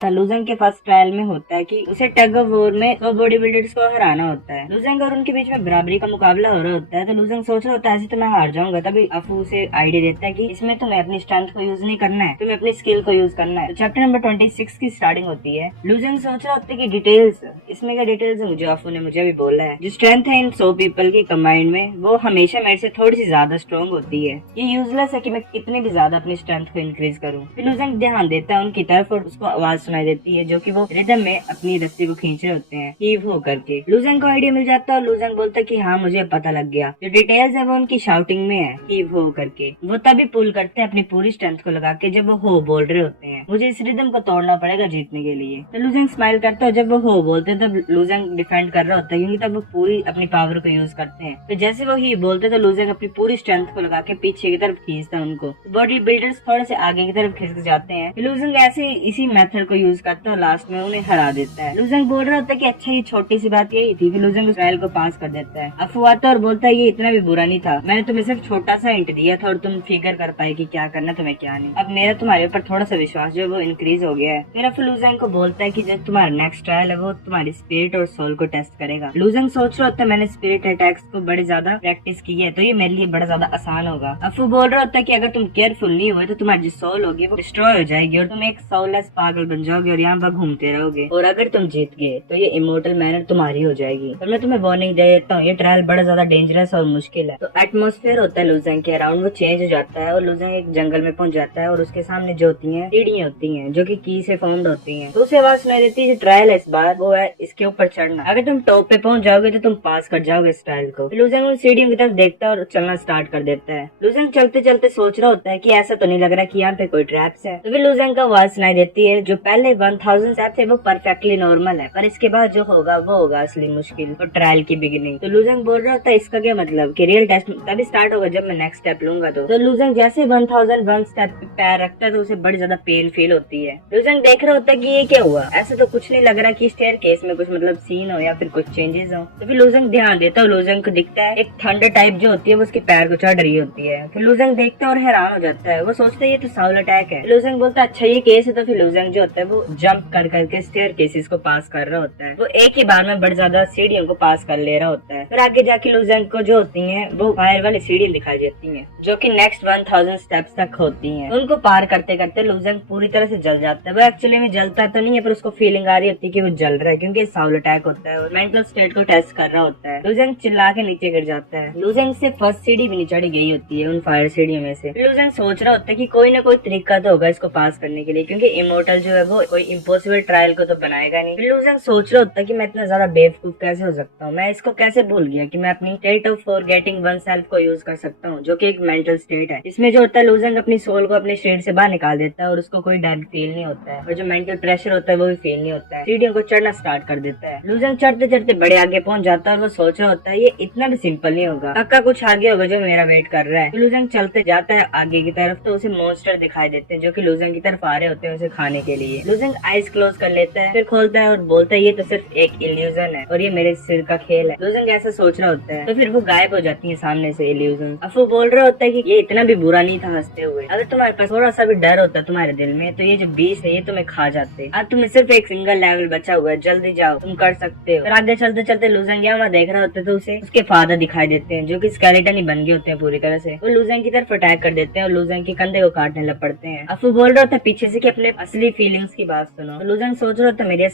लुजंग के first trial में होता है कि उसे टग ऑफ वॉर में दो बॉडी बिल्डर्स को हराना होता है। लुजंग और उनके बीच में बराबरी का मुकाबला हो रहा होता है। तो लुजंग सोच रहा होता है ऐसे तो मैं हार जाऊंगा। तभी अफू उसे आइडिया देता है कि इसमें तुम्हें अपनी स्ट्रेंथ को यूज नहीं करना है, तुम्हें अपनी स्किल को यूज करना है। तो चैप्टर नंबर 26 की स्टार्टिंग होती है। लुजंग सोच रहा होता है कि डिटेल्स, इसमें क्या डिटेल्स है मुझे अफू ने मुझे भी बोला है। जो स्ट्रेंथ है इन 100 पीपल की कंबाइंड में वो हमेशा मेरे से थोड़ी सी ज्यादा स्ट्रॉन्ग होती है। ये यूजलेस है कि मैं कितनी भी ज्यादा अपनी स्ट्रेंथ को इंक्रीज करूँ। फिर लुजंग ध्यान देता है उनकी तरफ और उसको आवाज सुनाई देती है जो कि वो रिदम में अपनी रस्सी को खींच रहे होते हैं हीव हो करके। लुजंग को आइडिया मिल जाता है और लुजंग बोलता है कि हाँ मुझे पता लग गया, जो डिटेल्स है वो उनकी शाउटिंग में है, हीव हो करके। वो तभी पुल करते हैं अपनी पूरी स्ट्रेंथ को लगा के जब वो हो बोल रहे होते हैं। मुझे इस रिदम को तोड़ना पड़ेगा जीतने के लिए। तो लुजंग स्माइल करता है। जब वो हो बोलते हैं तब लुजंग डिफेंड कर रहा होता है क्योंकि तब वो पूरी अपनी पावर को यूज करते हैं। तो जैसे वो ही बोलते हैं तो लुजंग अपनी पूरी स्ट्रेंथ को लगा के पीछे की तरफ खींचता है उनको। बॉडी बिल्डर्स थोड़े से आगे की तरफ खिसक जाते हैं। लुजंग ऐसे इसी मेथड को यूज करता है और लास्ट में उन्हें हरा देता है। लुजंग बोल रहा होता है कि अच्छा ये छोटी सी बात यही थी। फिर लुजंग उस ट्रायल को पास कर देता है। अफू आता है और बोलता है ये इतना भी बुरा नहीं था, मैंने तुम्हें सिर्फ छोटा सा हिंट दिया था और तुम फिगर कर पाए कि क्या करना तुम्हें क्या नहीं। अब मेरा तुम्हारे ऊपर थोड़ा सा विश्वास जो है वो इंक्रीज हो गया है। फिर अफू लुजंग को बोलता है कि जो तुम्हारा नेक्स्ट ट्रायल है वो तुम्हारी स्पिरिट और सोल को टेस्ट करेगा। लुजंग सोच रहा होता है मैंने स्पिरिट अटैक्स को बड़े ज्यादा प्रैक्टिस की है तो ये मेरे लिए बड़ा ज्यादा आसान होगा। अफू बोल रहा होता है कि अगर तुम केयरफुल नहीं हुए तो तुम्हारी जो सोल होगी वो डिस्ट्रॉय हो जाएगी और तुम एक सोललेस पागल बन जाओगे और यहाँ पर घूमते रहोगे। और अगर तुम जीत गए तो ये इमोर्टल मैनर तुम्हारी हो जाएगी। और मैं तुम्हें वार्निंग दे देता हूँ ये ट्रायल बड़ा ज्यादा डेंजरस और मुश्किल है। तो एटमोस्फेयर होता है लुजंग के अराउंड वो चेंज हो जाता है और लुजंग एक जंगल में पहुंच जाता है और उसके सामने जो होती है सीढ़ियां होती है जो की से फॉर्म्ड होती है। तो उसे आवाज सुनाई देती है जो ट्रायल है इस बार वो है इसके ऊपर चढ़ना। अगर तुम टॉप पे पहुंच जाओगे तो तुम पास कर जाओगे इस ट्रायल को। लुजंग उन सीढ़ियों की तरफ देखता है और चलना स्टार्ट कर देता है। लुजंग चलते चलते सोच रहा होता है कि ऐसा तो नहीं लग रहा कि यहाँ पे कोई ट्रैप्स है। तो फिर लुजंग का आवाज सुनाई देती है जो पहले 1000 स्टेप थे वो परफेक्टली नॉर्मल है पर इसके बाद जो होगा वो होगा असली मुश्किल और ट्रायल की बिगिनिंग। तो लुजंग बोल रहा होता है इसका क्या मतलब कि रियल टेस्ट तभी स्टार्ट होगा जब मैं नेक्स्ट स्टेप लूंगा। तो लुजंग जैसे 1001 स्टेप पे पैर रखता है तो उसे बड़ी ज्यादा पेन फील होती है। लुजंग देख रहा होता है कि ये क्या हुआ, ऐसा तो कुछ नहीं लग रहा कि स्टेयर केस में कुछ मतलब सीन हो या फिर कुछ चेंजेस हो। तो फिर लुजंग ध्यान देता है। लुजंग को दिखता है एक थंडर टाइप जो होती है वो उसके पैर को चढ़ रही होती है। फिर लुजंग देखता है और हैरान हो जाता है। वो सोचता है ये तो साउल अटैक है। लुजंग बोलता है अच्छा ये केस है। तो फिर लुजंग जो होता है वो जंप कर करके स्टेयर केसेस को पास कर रहा होता है। वो एक ही बार में बड़ी ज्यादा सीढ़ियों को पास कर ले रहा होता है। फिर आगे जाके लुजंग को जो होती है वो फायर वाली सीढ़ियां दिखाई देती है जो कि नेक्स्ट 1000 स्टेप्स तक होती हैं। उनको पार करते करते लुजंग पूरी तरह से जल जाता है। वो एक्चुअली में जलता तो नहीं है पर उसको फीलिंग आ रही होती है कि वो जल रहा है क्योंकि साउल अटैक होता है और मेंटल स्टेट को टेस्ट कर रहा होता है। लुजंग चिल्ला के नीचे गिर जाता है। लुजंग से फर्स्ट सीढ़ी भी नहीं चढ़ी गई होती है उन फायर सीढ़ियों में से। लुजंग सोच रहा होता है कि कोई ना कोई तरीका तो होगा इसको पास करने के लिए क्योंकि इमोर्टल जो है वो कोई इम्पॉसिबल ट्रायल को तो बनाएगा नहीं। लुजंग सोच रहा होता है कि मैं इतना ज्यादा बेवकूफ कैसे हो सकता हूँ, मैं इसको कैसे भूल गया कि मैं अपनी स्टेट ऑफ फॉरगेटिंग वनसेल्फ को यूज कर सकता हूँ जो कि एक मेंटल स्टेट है। इसमें जो होता है लुजंग अपनी सोल को अपने स्टेट से बाहर निकाल देता है और उसको कोई डर फील नहीं होता है और जो मेंटल प्रेशर होता है वो भी फील नहीं होता है। सीढ़ियों को चढ़ना स्टार्ट कर देता है। लुजंग चढ़ते चढ़ते बड़े आगे पहुंच जाता है और वो सोच रहा होता है ये इतना भी सिंपल नहीं होगा, पक्का कुछ आगे होगा जो मेरा वेट कर रहा है। लुजंग चलते जाता है आगे की तरफ तो उसे मॉन्स्टर दिखाई देते हैं जो कि लुजंग की तरफ आ रहे होते हैं उसे खाने के लिए। लुजंग आइज क्लोज कर लेता है फिर खोलता है और बोलता है ये तो सिर्फ एक इल्यूजन है और ये मेरे सिर का खेल है। लुजंग ऐसा सोच रहा होता है तो फिर वो गायब हो जाती है सामने से इल्यूजन। अफू बोल रहा होता है कि ये इतना भी बुरा नहीं था हंसते हुए, अगर तुम्हारे पास थोड़ा सा भी डर होता तुम्हारे दिल में तो ये जो बीस है ये तुम्हें खा जाते। अब तुम्हें सिर्फ एक सिंगल लेवल बचा हुआ है, जल्दी जाओ तुम कर सकते हो। फिर आगे चलते चलते लुजंग यहाँ देख रहा होता है तो उसे उसके फादर दिखाई देते हैं जो कि स्केलेटन ही बन गए होते हैं पूरी तरह से। वो लुजंग की तरफ अटैक कर देते हैं और लुजंग के कंधे को काटने लग पड़ते हैं। अफू बोल रहा होता है पीछे से कि अपने असली फीलिंग्स की बात सुनो। तो लुजंग सोच रहा होता है मेरी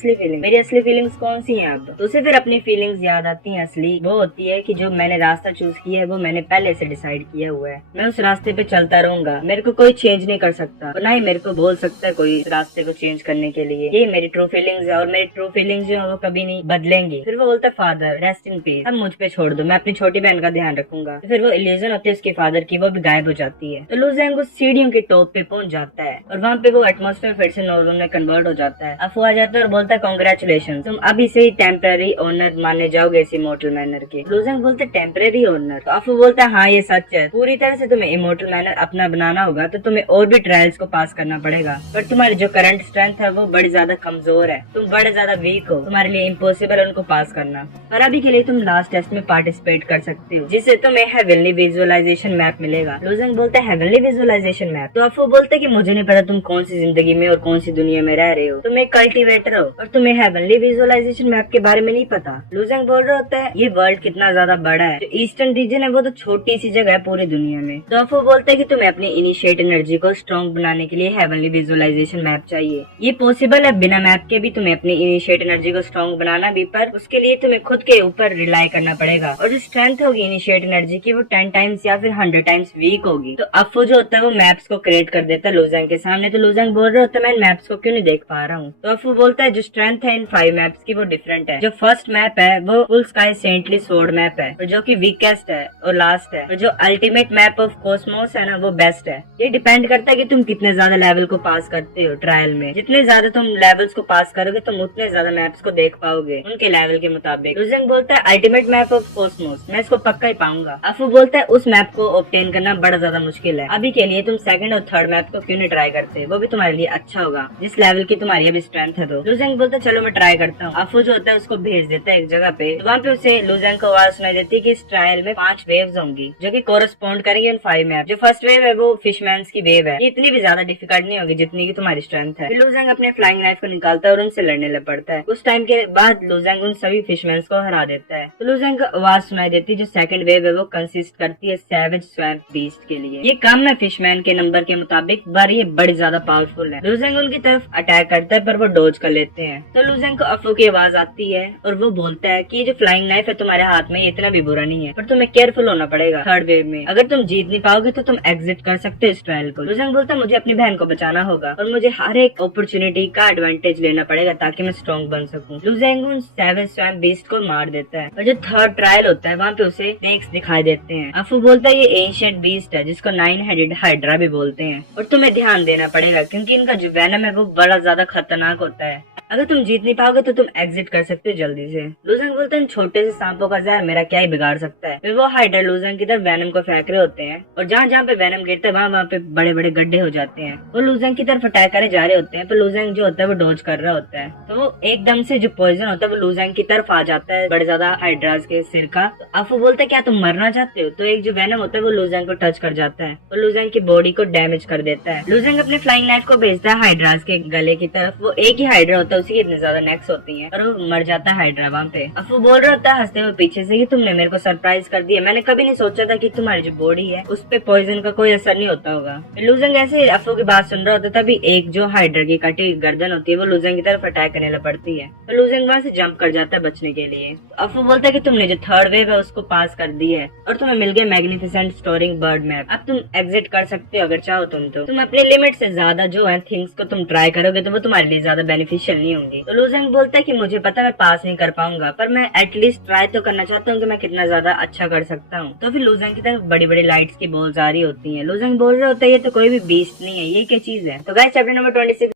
असली फीलिंग्स कौन सी है। अब तो उसे फिर अपनी फीलिंग्स याद आती है। असली वो होती है कि जो मैंने रास्ता चूज किया है वो मैंने पहले से डिसाइड किया हुआ है, मैं उस रास्ते पे चलता रहूंगा, मेरे को कोई चेंज नहीं कर सकता और ना ही मेरे को बोल सकता है कोई रास्ते को चेंज करने के लिए। ये मेरी ट्रू फीलिंग्स है और मेरी ट्रू फीलिंग्स जो है वो कभी नहीं बदलेंगी। फिर वो बोलता है फादर रेस्ट इन पीस, अब मुझ पे छोड़ दो, मैं अपनी छोटी बहन का ध्यान रखूंगा। फिर वो इल्यूजन होती है उसके फादर की, वो भी गायब हो जाती है। तो लुजंग उस सीढ़ियों के टॉप पे पहुंच जाता है और वहाँ पे वो एटमोस्फेयर फिर से नॉर्मल में कन्वर्ट हो जाता है। अफू आ जाता है और बोलता है कांग्रेचुलेशन, तुम अभी से ही टेम्पररी ओनर माने जाओगे इस इमोर्टल मैनर के। लुजंग बोलते टेम्पररी ओनर। तो अफू बोलता है हाँ ये सच है, पूरी तरह से तुम्हें इमोर्टल मैनर अपना बनाना होगा तो तुम्हें और भी ट्रायल्स को पास करना पड़ेगा, पर तुम्हारी जो करंट स्ट्रेंथ है वो बड़ी ज्यादा कमजोर है, तुम बड़े ज्यादा वीक हो, तुम्हारे लिए इम्पॉसिबल है उनको पास करना। पर अभी के लिए तुम लास्ट टेस्ट में पार्टिसिपेट कर सकते हो जिससे तुम्हें हेवनली विजुअलाइजेशन मैप मिलेगा। लुजंग बोलता है हेवनली विजुअलाइजेशन मैप। तो अफू बोलते है कि मुझे नहीं पता तुम कौन सी जिंदगी में और कौन सी दुनिया दुनिया में रह रहे हो, तुम एक कल्टीवेटर हो और तुम्हें हेवनली विजुअलाइजेशन मैप के बारे में नहीं पता। लुजेंग बोल रहा होता है ये वर्ल्ड कितना ज्यादा बड़ा है, जो ईस्टर्न रीजन है वो तो छोटी सी जगह है पूरी दुनिया में। तो अफू बोलता है कि तुम्हें अपनी इनिशिएट एनर्जी को स्ट्रॉन्ग बनाने के लिए हेवनली विजुअलाइजेशन मैप चाहिए। ये पॉसिबल है, बिना मैप के भी तुम्हें अपनी इनिशिएट एनर्जी को स्ट्रॉन्ग बनाना भी, पर उसके लिए तुम्हें खुद के ऊपर रिलाई करना पड़ेगा और जो स्ट्रेंथ होगी इनिशिएट एनर्जी की वो 10 टाइम्स या फिर 100 टाइम्स वीक होगी। तो अफू जो होता है वो मैप्स को क्रिएट कर देता है लुजेंग के सामने। तो लुजेंग बोल रहा होता है मैं मैप्स को क्यों नहीं देख पा रहा हूँ। तो अफू बोलता है जो स्ट्रेंथ है इन 5 मैप्स की वो डिफरेंट है। जो फर्स्ट मैप है वो full sky saintly sword map है, और जो की वीकेस्ट है और लास्ट है, और जो अल्टीमेट मैप ऑफ कॉस्मोस है ना वो बेस्ट है। ये डिपेंड करता है कि तुम कितने ज्यादा लेवल को पास करते हो ट्रायल में। जितने ज्यादा तुम लेवल्स को पास करोगे तुम उतने ज्यादा मैप्स को देख पाओगे उनके लेवल के मुताबिक। लुजेंग बोलता है अल्टीमेट मैप ऑफ कॉस्मोस मैं इसको पक्का ही पाऊंगा। अफू बोलता है उस मैप को ऑब्टेन करना बड़ा ज्यादा मुश्किल है, अभी के लिए तुम सेकंड और थर्ड मैप को क्यों नहीं ट्राई करते, वो भी तुम्हारे लिए अच्छा होगा जिस लेवल की तुम्हारी अभी स्ट्रेंथ है। तो लुजेंग बोलता है चलो मैं ट्राई करता हूँ। अफू जो होता है उसको भेज देता है एक जगह पे, तो वहाँ पे उसे लुजेंग को आवाज सुनाई देती है कि इस ट्रायल में 5 वेव्स होंगी जो कि कोरस्पॉन्ड करेंगे उन 5 मैप। जो फर्स्ट वेव है वो फिशमैन्स की वेव है, ये इतनी भी ज्यादा डिफिकल्ट नहीं होगी जितनी की तुम्हारी स्ट्रेंथ है। फिर लुजेंग अपने फ्लाइंग नाइफ को निकालता है और उनसे लड़ने लग पड़ता है। उस टाइम के बाद लुजेंग उन सभी फिशमैन्स को हरा देता है। तो लुजेंग को आवाज सुनाई देती है जो सेकंड वेव है वो कंसिस्ट करती है सैवेज स्वैम्प बीस्ट के लिए। ये कम है फिशमैन के नंबर के मुताबिक, पर ये बड़ी ज्यादा पावरफुल है। लुजेंग उनकी तरफ अटैक करता है पर वो डोज कर लेते हैं। तो लुजेंग को अफू की आवाज आती है और वो बोलता है कि ये जो फ्लाइंग नाइफ है तुम्हारे हाथ में ये इतना भी बुरा नहीं है, पर तुम्हें केयरफुल होना पड़ेगा थर्ड वेव में। अगर तुम जीत नहीं पाओगे तो तुम एग्जिट कर सकते हो इस ट्रायल को। लुजेंग बोलता है मुझे अपनी बहन को बचाना होगा और मुझे हर एक अपॉर्चुनिटी का एडवांटेज लेना पड़ेगा ताकि मैं स्ट्रॉन्ग बन सकूं। लुजेंग उन सैवेज स्वैम्प बीस्ट को मार देता है और जो थर्ड ट्रायल होता है वहाँ पे उसे स्नेक्स दिखाई देते हैं। अफू बोलता है ये एंशिएंट बीस्ट है जिसको 9 हेडेड हाइड्रा भी बोलते हैं और तुम्हें ध्यान देना पड़ेगा क्योंकि इनका जो वेनम है वो बड़ा ज्यादा खतरनाक होता है। अगर तुम जीत नहीं पाओगे तो तुम एग्जिट कर सकते हो जल्दी से। लुजेंग बोलते हैं छोटे से सांपों का जहर मेरा क्या ही बिगाड़ सकता है। फिर वो हाइड्रा लुजेंग की तरफ वेनम को फेंक रहे होते हैं और जहाँ जहाँ पे वेनम गिरता है वहाँ पे बड़े बड़े गड्ढे हो जाते हैं। वो लुजेंग की तरफ अटैक करे जा रहे होते हैं, पर लुजेंग जो होता है वो डोज कर रहा होता है। तो वो एकदम से जो पॉइजन होता है वो लुजेंग की तरफ आ जाता है बड़े ज्यादा हाइड्रास के सिर का। तो अफू बोलता है क्या तुम मरना चाहते हो। तो एक जो वेनम होता है वो लुजेंग को टच कर जाता है और लुजेंग की बॉडी को डैमेज कर देता है। लुजेंग अपने फ्लाइंग नाइफ को भेजता है हाइड्रास के गले की तरफ। वो एक ही हाइड्रा होता है, उसी इतने ज्यादा होती है और वो मर जाता है हाइड्रा वहाँ पे। अफू बोल रहा होता है हंसते हुए पीछे से कि तुमने मेरे को सरप्राइज कर दिया, मैंने कभी नहीं सोचा था कि तुम्हारी जो बॉडी है उस पे पॉइजन का कोई असर नहीं होता होगा। लुजेंग ऐसे अफू की बात सुन रहा होता है तभी एक जो हाइड्रा की कटी गर्दन होती है वो लुजेंग की तरफ अटैक करने लग पड़ती है। तो लुजेंग वहाँ से जंप कर जाता है बचने के लिए। तो अफू बोलता है कि तुमने जो थर्ड वेव है उसको पास कर दी है और तुम्हें मिल गया मैग्निफिसेंट स्टोरिंग बर्ड मैप। अब तुम एग्जिट कर सकते हो अगर चाहो तुम अपने लिमिट से ज्यादा जो है थिंग्स को तुम ट्राई करोगे तो वो तुम्हारे लिए ज्यादा बेनिफिशियल नहीं होंगी। तो लुजेंग बोलता है कि मुझे पता मैं पास नहीं कर पाऊंगा पर मैं एटलीस्ट ट्राई तो करना चाहता हूँ कि मैं कितना ज्यादा अच्छा कर सकता हूँ। तो फिर लुजेंग की तरफ बड़ी बड़ी लाइट्स की बॉल्स आ रही होती हैं। लुजेंग बोल रहा होता है ये तो कोई भी बीस्ट नहीं है, ये क्या चीज है। तो गाइस चैप्टर नंबर 26